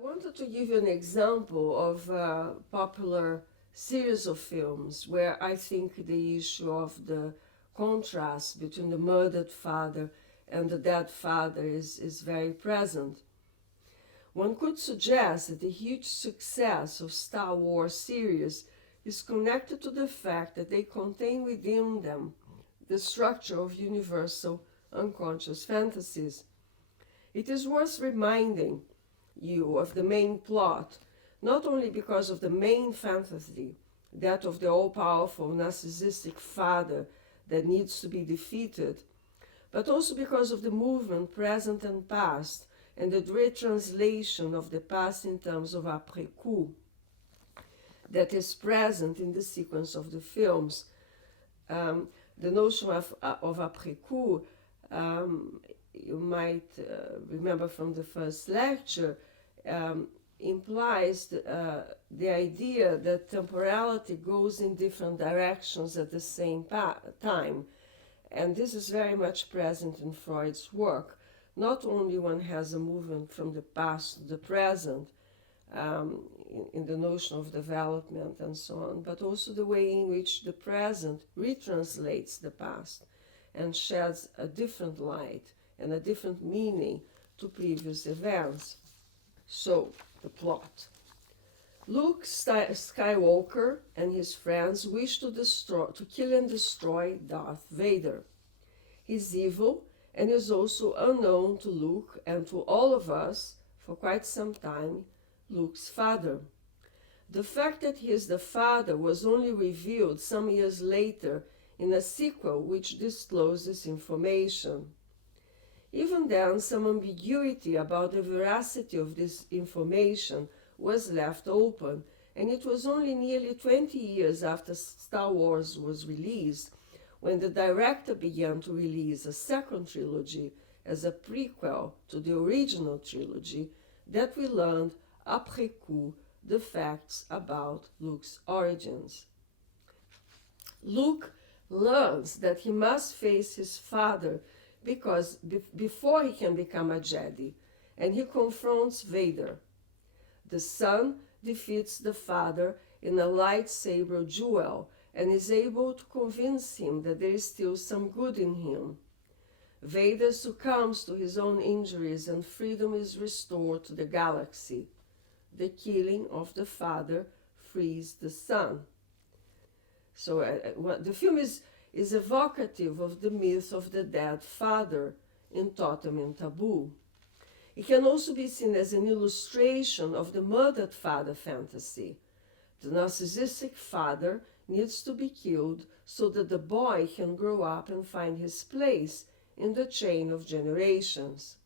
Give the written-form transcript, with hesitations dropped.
I wanted to give you an example of a popular series of films where I think the issue of the contrast between the murdered father and the dead father is very present. One could suggest that the huge success of Star Wars series is connected to the fact that they contain within them the structure of universal unconscious fantasies. It is worth reminding you of the main plot, not only because of the main fantasy, that of the all-powerful narcissistic father that needs to be defeated, but also because of the movement present and past and the direct translation of the past in terms of après-coup that is present in the sequence of the films. The notion of après-coup, you might remember from the first lecture, implies the idea that temporality goes in different directions at the same time. And this is very much present in Freud's work. Not only one has a movement from the past to the present, in the notion of development and so on, but also the way in which the present retranslates the past and sheds a different light and a different meaning to previous events. So, the plot. Luke Skywalker and his friends wish to kill and destroy Darth Vader. He's evil and is also unknown to Luke and to all of us for quite some time, Luke's father. The fact that he is the father was only revealed some years later in a sequel which discloses information. Even then, some ambiguity about the veracity of this information was left open, and it was only nearly 20 years after Star Wars was released when the director began to release a second trilogy as a prequel to the original trilogy that we learned après coup the facts about Luke's origins. Luke learns that he must face his father because before he can become a Jedi, and he confronts Vader. The son defeats the father in a lightsaber duel and is able to convince him that there is still some good in him. Vader succumbs to his own injuries and freedom is restored to the galaxy. The killing of the father frees the son. So the film is evocative of the myth of the dead father in Totem and Taboo. It can also be seen as an illustration of the murdered father fantasy. The narcissistic father needs to be killed so that the boy can grow up and find his place in the chain of generations.